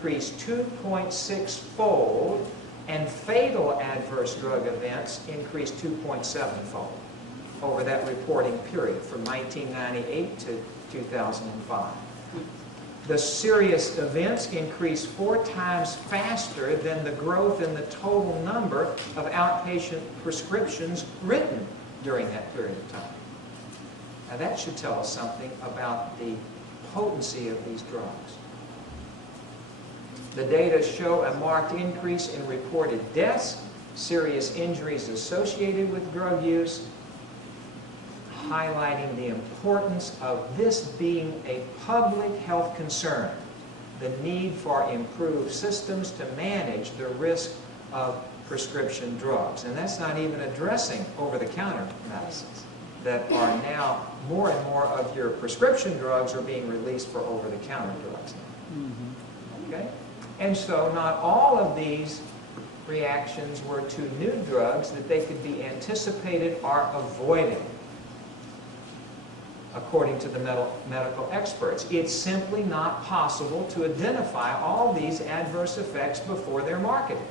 increased 2.6-fold, and fatal adverse drug events increased 2.7-fold over that reporting period from 1998 to 2005. The serious events increased 4 times faster than the growth in the total number of outpatient prescriptions written during that period of time. Now that should tell us something about the potency of these drugs. The data show a marked increase in reported deaths, serious injuries associated with drug use, highlighting the importance of this being a public health concern, the need for improved systems to manage the risk of prescription drugs. And that's not even addressing over-the-counter medicines that are now more and more of your prescription drugs are being released for over-the-counter drugs now. Okay? And so not all of these reactions were to new drugs that they could be anticipated or avoided, according to the medical experts. It's simply not possible to identify all these adverse effects before they're marketed.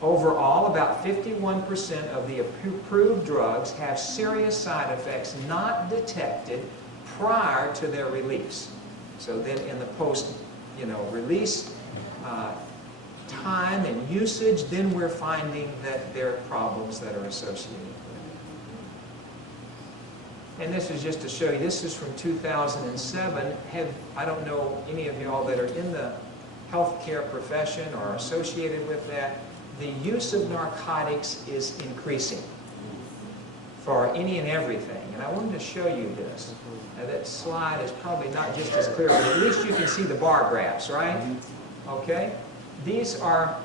Overall, about 51% of the approved drugs have serious side effects not detected prior to their release. So then in the post-release time and usage, then we're finding that there are problems that are associated with it. And this is just to show you, this is from 2007. I don't know any of y'all that are in the healthcare profession or associated with that. The use of narcotics is increasing for any and everything. And I wanted to show you this. Now that slide is probably not just as clear, but at least you can see the bar graphs, right? Okay? These are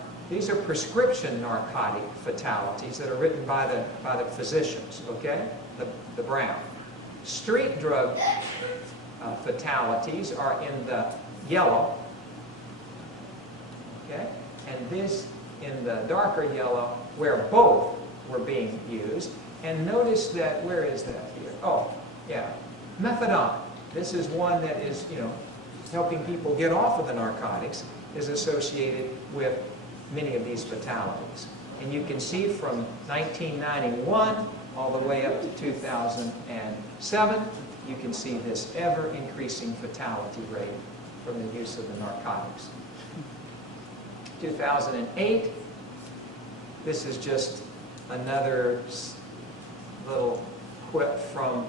prescription narcotic fatalities that are written by the physicians, okay? The brown. Street drug fatalities are in the yellow, okay? And this in the darker yellow, where both were being used. And notice that, where is that here? Oh, yeah, methadone. This is one that is, helping people get off of the narcotics, is associated with many of these fatalities. And you can see from 1991 all the way up to 2007, you can see this ever-increasing fatality rate from the use of the narcotics. 2008, this is just another little quip from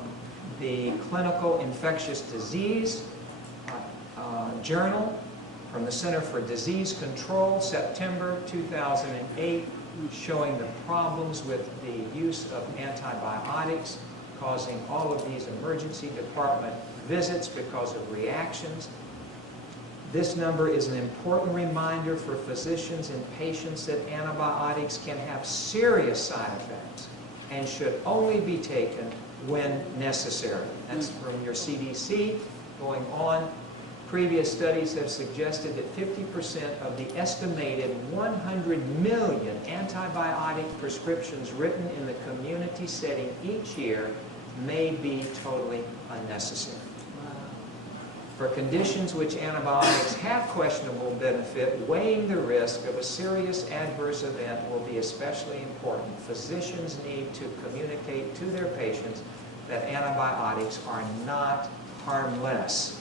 the Clinical Infectious Disease Journal from the Center for Disease Control, September 2008, showing the problems with the use of antibiotics, causing all of these emergency department visits because of reactions. This number is an important reminder for physicians and patients that antibiotics can have serious side effects and should only be taken when necessary. That's from your CDC going on. Previous studies have suggested that 50% of the estimated 100 million antibiotic prescriptions written in the community setting each year may be totally unnecessary. For conditions which antibiotics have questionable benefit, weighing the risk of a serious adverse event will be especially important. Physicians need to communicate to their patients that antibiotics are not harmless.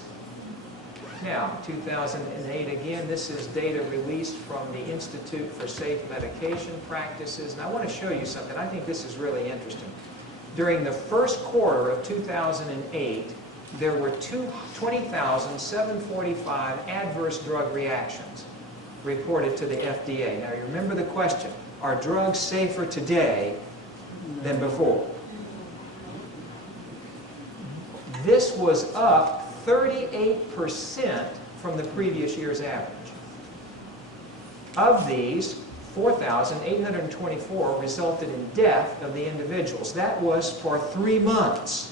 Now, 2008 again, this is data released from the Institute for Safe Medication Practices. And I want to show you something. I think this is really interesting. During the first quarter of 2008, there were 20,745 adverse drug reactions reported to the FDA. Now, you remember the question, are drugs safer today than before? This was up 38% from the previous year's average. Of these, 4,824 resulted in death of the individuals. That was for 3 months.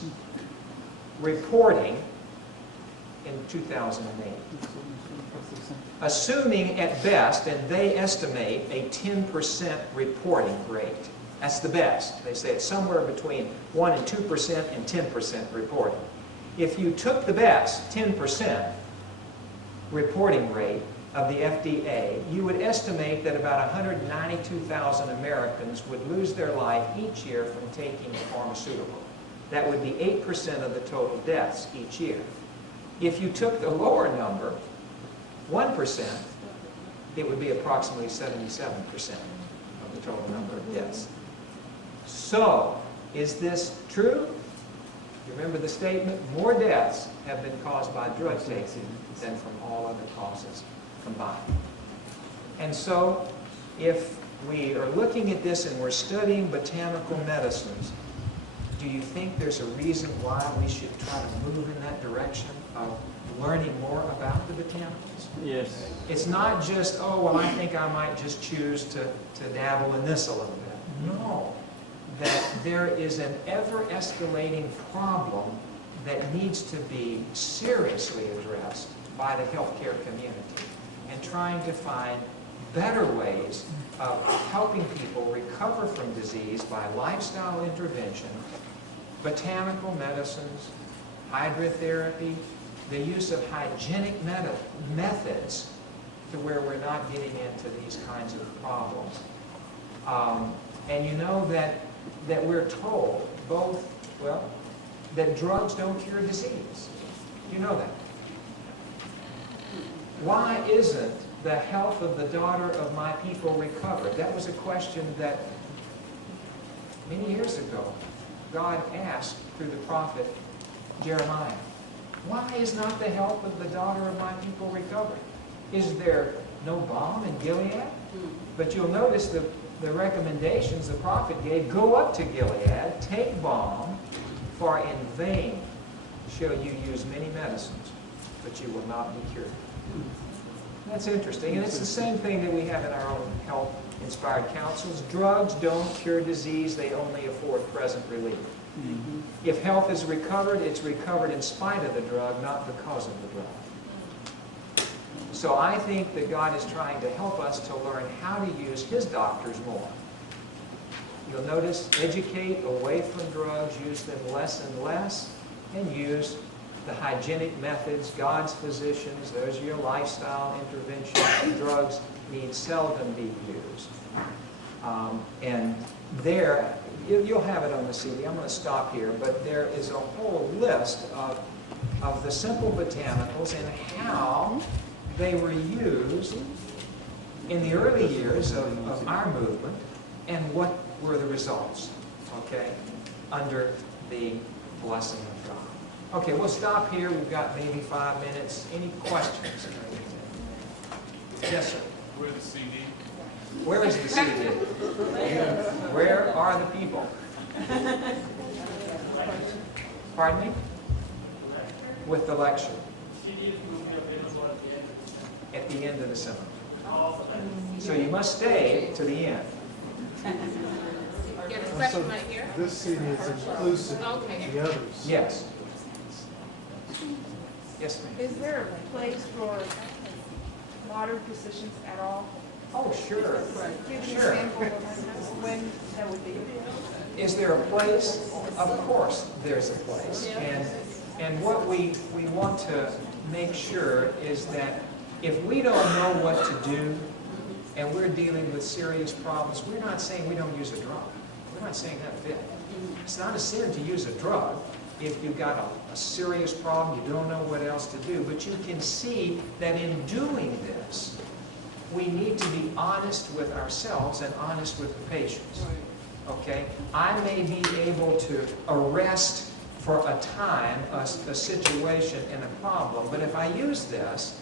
Reporting in 2008. Assuming at best, and they estimate a 10% reporting rate. That's the best. They say it's somewhere between 1% and 2% and 10% reporting. If you took the best, 10% reporting rate, of the FDA, you would estimate that about 192,000 Americans would lose their life each year from taking a pharmaceutical. That would be 8% of the total deaths each year. If you took the lower number, 1%, it would be approximately 77% of the total number of deaths. So, is this true? You remember the statement? More deaths have been caused by drug taking than from all other causes combined. And so, if we are looking at this and we're studying botanical medicines, do you think there's a reason why we should try to move in that direction of learning more about the botanicals? Yes. It's not just, oh, well, I think I might just choose to dabble in this a little bit. No. That there is an ever-escalating problem that needs to be seriously addressed by the healthcare community, and trying to find better ways of helping people recover from disease by lifestyle intervention, botanical medicines, hydrotherapy, the use of hygienic methods to where we're not getting into these kinds of problems. And you know that we're told both, well, that drugs don't cure disease. You know that. Why isn't the health of the daughter of my people recovered? That was a question that many years ago God asked through the prophet Jeremiah. Why is not the health of the daughter of my people recovered? Is there no balm in Gilead? But you'll notice the recommendations the prophet gave: go up to Gilead, take balm, for in vain shall you use many medicines, but you will not be cured. That's interesting, and it's the same thing that we have in our own health-inspired counsels. Drugs don't cure disease, they only afford present relief. Mm-hmm. If health is recovered, it's recovered in spite of the drug, not because of the drug. So I think that God is trying to help us to learn how to use His doctors more. You'll notice, educate away from drugs, use them less and less, and use the hygienic methods, God's physicians. Those are your lifestyle interventions. Drugs need seldom be used. And there, you'll have it on the CD. I'm going to stop here, but there is a whole list of the simple botanicals and how they were used in the early years of our movement, and what were the results, okay, under the blessing of God. Okay, we'll stop here. We've got maybe 5 minutes. Any questions? Yes, sir. Where's the CD? Where is the CD? Where are the people? Pardon me? With the lecture. At the end of the seminar. So you must stay to the end. Yeah, the question right here. This CD is inclusive of the others. Yes. Yes, ma'am. Is there a place for modern physicians at all? Oh, sure. Give me an Sure. example of when that would be. Is there a place? Of course there's a place. And what we want to make sure is that if we don't know what to do and we're dealing with serious problems, we're not saying we don't use a drug. We're not saying that a bit. It's not a sin to use a drug if you've got a serious problem, you don't know what else to do. But you can see that in doing this, we need to be honest with ourselves and honest with the patients. Okay? I may be able to arrest for a time a situation and a problem, but if I use this,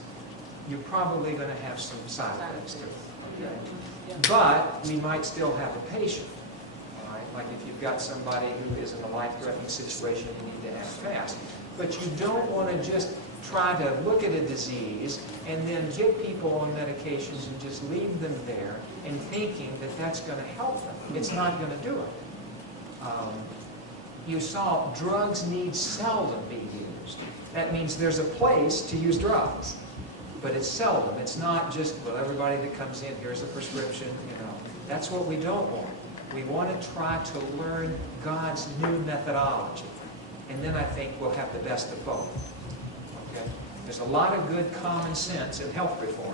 you're probably going to have some side effects to it. Okay? But we might still have a patient. All right? Like if you've got somebody who is in a life-threatening situation, you need to act fast. But you don't want to just try to look at a disease and then get people on medications and just leave them there and thinking that that's going to help them. It's not going to do it. You saw drugs need seldom be used. That means there's a place to use drugs, but it's seldom. It's not just, well, everybody that comes in, here's a prescription, you know. That's what we don't want. We want to try to learn God's new methodology. And then I think we'll have the best of both. Okay? There's a lot of good common sense in health reform.